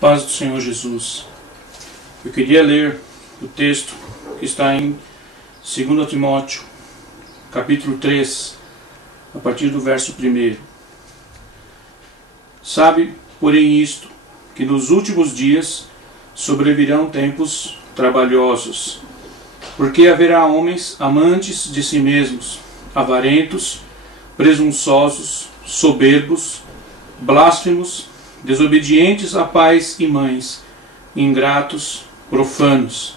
Paz do Senhor Jesus. Eu queria ler o texto que está em 2 Timóteo, capítulo 3, a partir do verso 1. Sabe, porém, isto, que nos últimos dias sobrevirão tempos trabalhosos, porque haverá homens amantes de si mesmos, avarentos, presunçosos, soberbos, blasfemos, desobedientes a pais e mães, ingratos, profanos,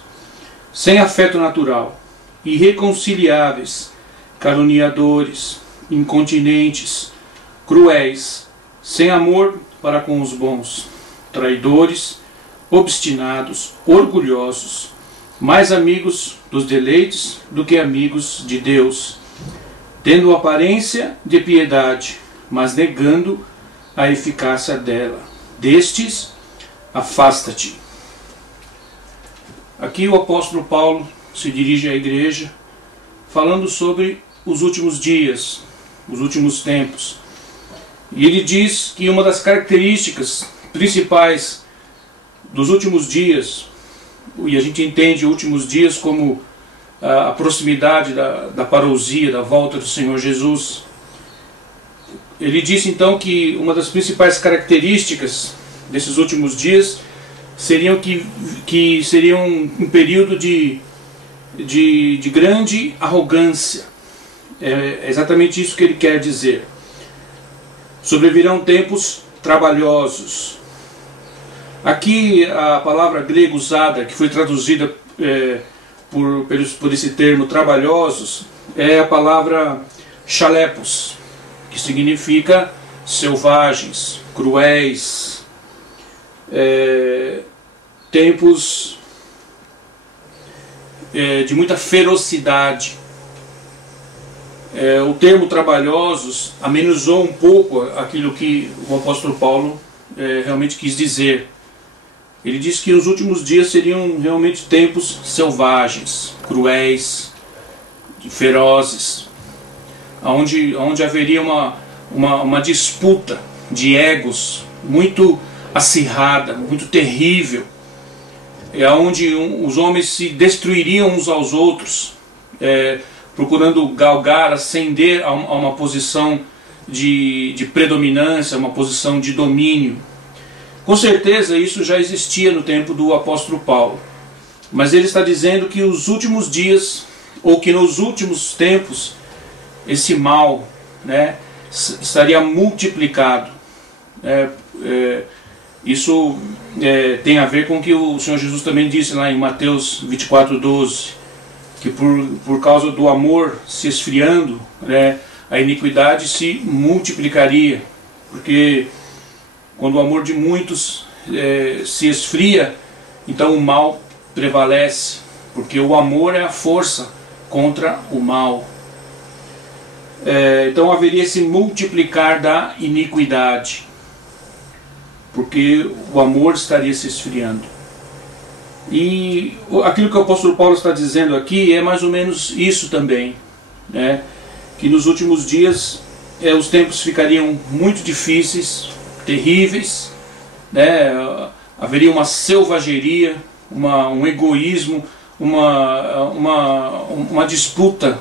sem afeto natural, irreconciliáveis, caluniadores, incontinentes, cruéis, sem amor para com os bons, traidores, obstinados, orgulhosos, mais amigos dos deleites do que amigos de Deus, tendo aparência de piedade, mas negando a eficácia dela. Destes, afasta-te. Aqui o apóstolo Paulo se dirige à igreja, falando sobre os últimos dias, os últimos tempos. E ele diz que uma das características principais dos últimos dias, e a gente entende últimos dias como a proximidade da parousia, da volta do Senhor Jesus. Ele disse então que uma das principais características desses últimos dias seriam que seriam um período de grande arrogância. É exatamente isso que ele quer dizer. Sobrevirão tempos trabalhosos. Aqui a palavra grega usada, que foi traduzida por esse termo trabalhosos, é a palavra chalepos, que significa selvagens, cruéis, tempos de muita ferocidade. O termo trabalhosos amenizou um pouco aquilo que o apóstolo Paulo realmente quis dizer. Ele disse que os últimos dias seriam realmente tempos selvagens, cruéis, ferozes, onde haveria uma disputa de egos muito acirrada, muito terrível, onde os homens se destruiriam uns aos outros, procurando galgar, ascender a uma posição de predominância, uma posição de domínio. Com certeza isso já existia no tempo do apóstolo Paulo, mas ele está dizendo que os últimos dias, ou que nos últimos tempos, esse mal, estaria multiplicado. Isso tem a ver com o que o Senhor Jesus também disse lá em Mateus 24:12, que por causa do amor se esfriando, a iniquidade se multiplicaria, porque quando o amor de muitos se esfria, então o mal prevalece, porque o amor é a força contra o mal. Então haveria esse multiplicar da iniquidade, porque o amor estaria se esfriando. E aquilo que o apóstolo Paulo está dizendo aqui é mais ou menos isso também, que nos últimos dias os tempos ficariam muito difíceis, terríveis, haveria uma selvageria, um egoísmo, uma disputa,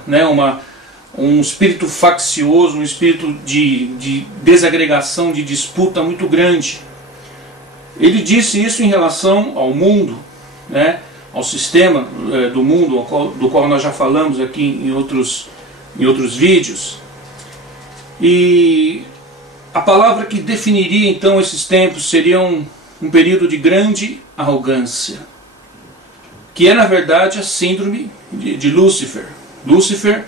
um espírito faccioso, um espírito de desagregação, de disputa muito grande. Ele disse isso em relação ao mundo, ao sistema do mundo, do qual nós já falamos aqui em outros vídeos. E a palavra que definiria então esses tempos seria um período de grande arrogância, que é na verdade a síndrome de Lúcifer. Lúcifer,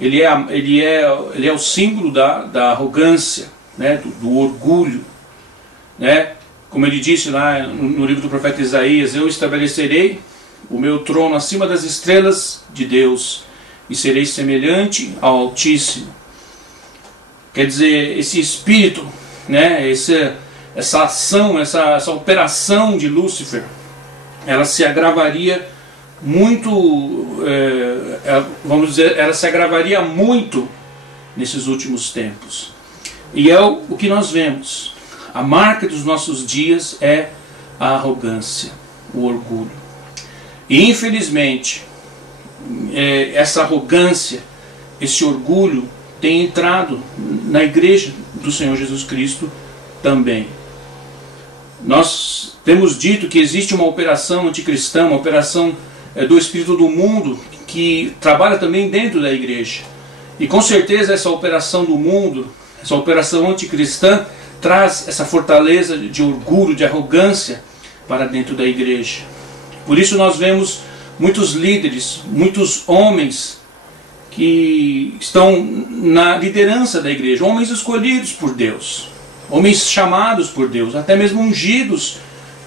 ele é o símbolo da arrogância, do orgulho, como ele disse lá no livro do profeta Isaías: eu estabelecerei o meu trono acima das estrelas de Deus e serei semelhante ao Altíssimo. Quer dizer, esse espírito, essa ação, essa operação de Lúcifer, ela se agravaria muito, ela se agravaria muito nesses últimos tempos. E é o que nós vemos. A marca dos nossos dias é a arrogância, o orgulho. E infelizmente, essa arrogância, esse orgulho tem entrado na igreja do Senhor Jesus Cristo também. Nós temos dito que existe uma operação anticristã, uma operação do espírito do mundo que trabalha também dentro da igreja. E com certeza essa operação do mundo, essa operação anticristã, traz essa fortaleza de orgulho, de arrogância para dentro da igreja. Por isso nós vemos muitos líderes, muitos homens que estão na liderança da igreja, homens escolhidos por Deus, homens chamados por Deus, até mesmo ungidos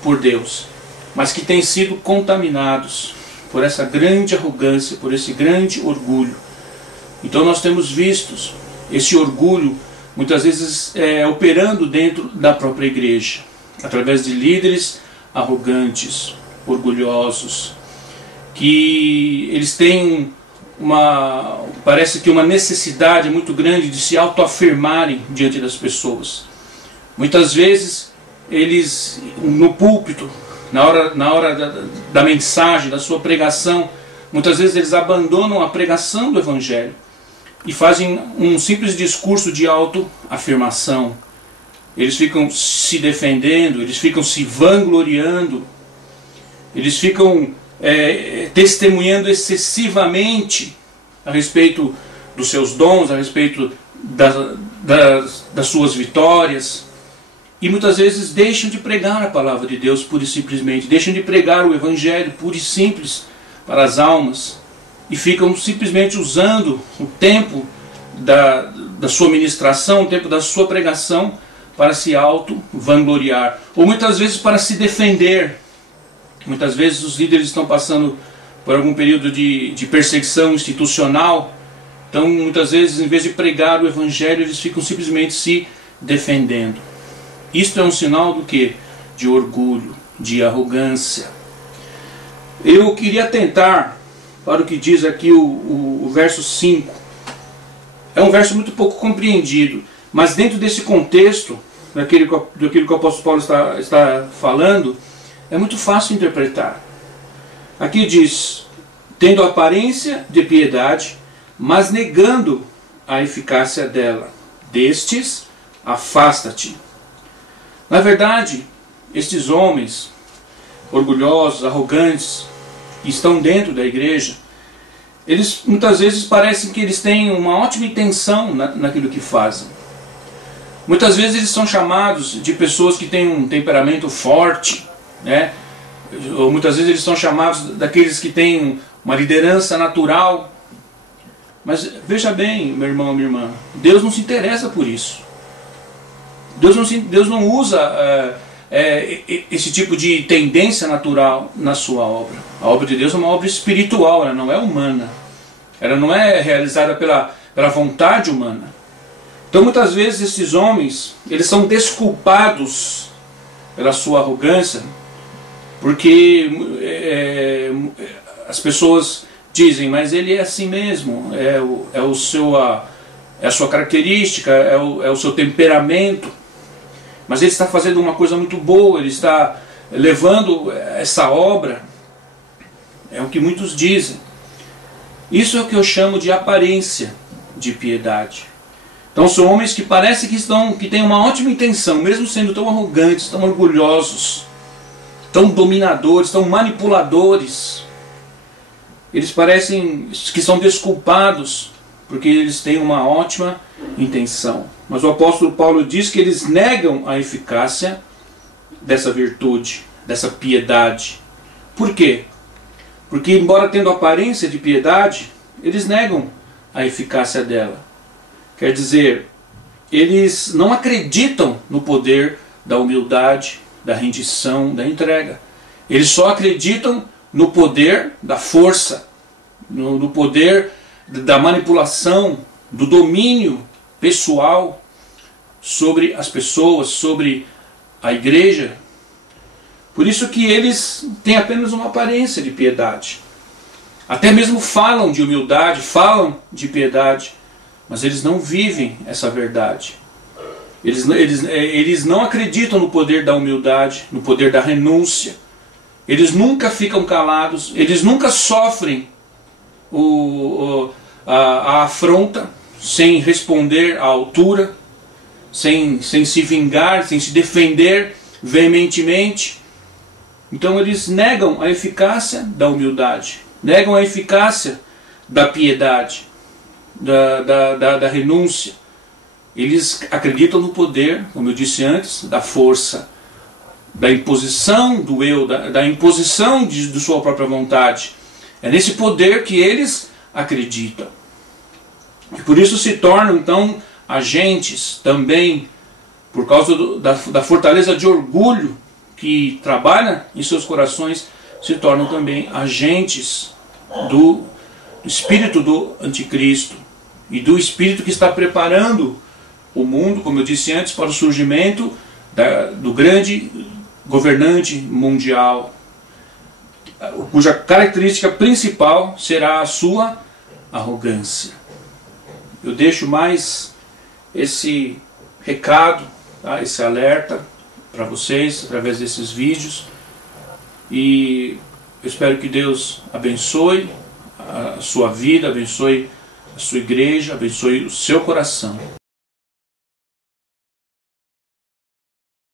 por Deus, mas que têm sido contaminados por essa grande arrogância, por esse grande orgulho. Então nós temos visto esse orgulho muitas vezes operando dentro da própria igreja, através de líderes arrogantes, orgulhosos, que eles têm parece que uma necessidade muito grande de se autoafirmarem diante das pessoas. Muitas vezes eles, no púlpito, na hora da mensagem, da sua pregação, muitas vezes eles abandonam a pregação do Evangelho e fazem um simples discurso de autoafirmação. Eles ficam se defendendo, eles ficam se vangloriando, eles ficam testemunhando excessivamente a respeito dos seus dons, a respeito das suas vitórias, e muitas vezes deixam de pregar a palavra de Deus pura e simplesmente, deixam de pregar o Evangelho puro e simples para as almas, e ficam simplesmente usando o tempo da sua ministração, o tempo da sua pregação, para se auto-vangloriar, ou muitas vezes para se defender. Muitas vezes os líderes estão passando por algum período de perseguição institucional, então muitas vezes, em vez de pregar o Evangelho, eles ficam simplesmente se defendendo. Isto é um sinal do quê? De orgulho, de arrogância. Eu queria atentar para o que diz aqui o verso 5. É um verso muito pouco compreendido, mas dentro desse contexto, daquilo que o apóstolo Paulo está falando, é muito fácil interpretar. Aqui diz: tendo aparência de piedade, mas negando a eficácia dela. Destes, afasta-te. Na verdade, estes homens orgulhosos, arrogantes, que estão dentro da igreja, eles muitas vezes parecem que eles têm uma ótima intenção naquilo que fazem. Muitas vezes eles são chamados de pessoas que têm um temperamento forte, né? Ou muitas vezes eles são chamados daqueles que têm uma liderança natural. Mas veja bem, meu irmão, minha irmã, Deus não se interessa por isso. Deus não usa esse tipo de tendência natural na sua obra. A obra de Deus é uma obra espiritual, ela não é humana. Ela não é realizada pela vontade humana. Então muitas vezes esses homens, eles são desculpados pela sua arrogância, porque as pessoas dizem: mas ele é assim mesmo, é a sua característica, é o seu temperamento. Mas ele está fazendo uma coisa muito boa, ele está levando essa obra. É o que muitos dizem. Isso é o que eu chamo de aparência de piedade. Então são homens que parecem que têm uma ótima intenção, mesmo sendo tão arrogantes, tão orgulhosos, tão dominadores, tão manipuladores. Eles parecem que são desculpados porque eles têm uma ótima intenção. Mas o apóstolo Paulo diz que eles negam a eficácia dessa virtude, dessa piedade. Por quê? Porque, embora tendo aparência de piedade, eles negam a eficácia dela. Quer dizer, eles não acreditam no poder da humildade, da rendição, da entrega. Eles só acreditam no poder da força, no poder da manipulação, do domínio pessoal sobre as pessoas, sobre a igreja. Por isso que eles têm apenas uma aparência de piedade. Até mesmo falam de humildade, falam de piedade, mas eles não vivem essa verdade. Eles não acreditam no poder da humildade, no poder da renúncia. Eles nunca ficam calados, eles nunca sofrem a afronta sem responder à altura, sem se vingar, sem se defender veementemente. Então eles negam a eficácia da humildade, negam a eficácia da piedade, da renúncia. Eles acreditam no poder, como eu disse antes, da força, da imposição do eu, da imposição de sua própria vontade. É nesse poder que eles acreditam. E por isso se tornam então agentes também, por causa da fortaleza de orgulho que trabalha em seus corações, se tornam também agentes do espírito do anticristo e do espírito que está preparando o mundo, como eu disse antes, para o surgimento do grande governante mundial, cuja característica principal será a sua arrogância. Eu deixo mais esse recado, tá? Esse alerta para vocês através desses vídeos, e eu espero que Deus abençoe a sua vida, abençoe a sua igreja, abençoe o seu coração.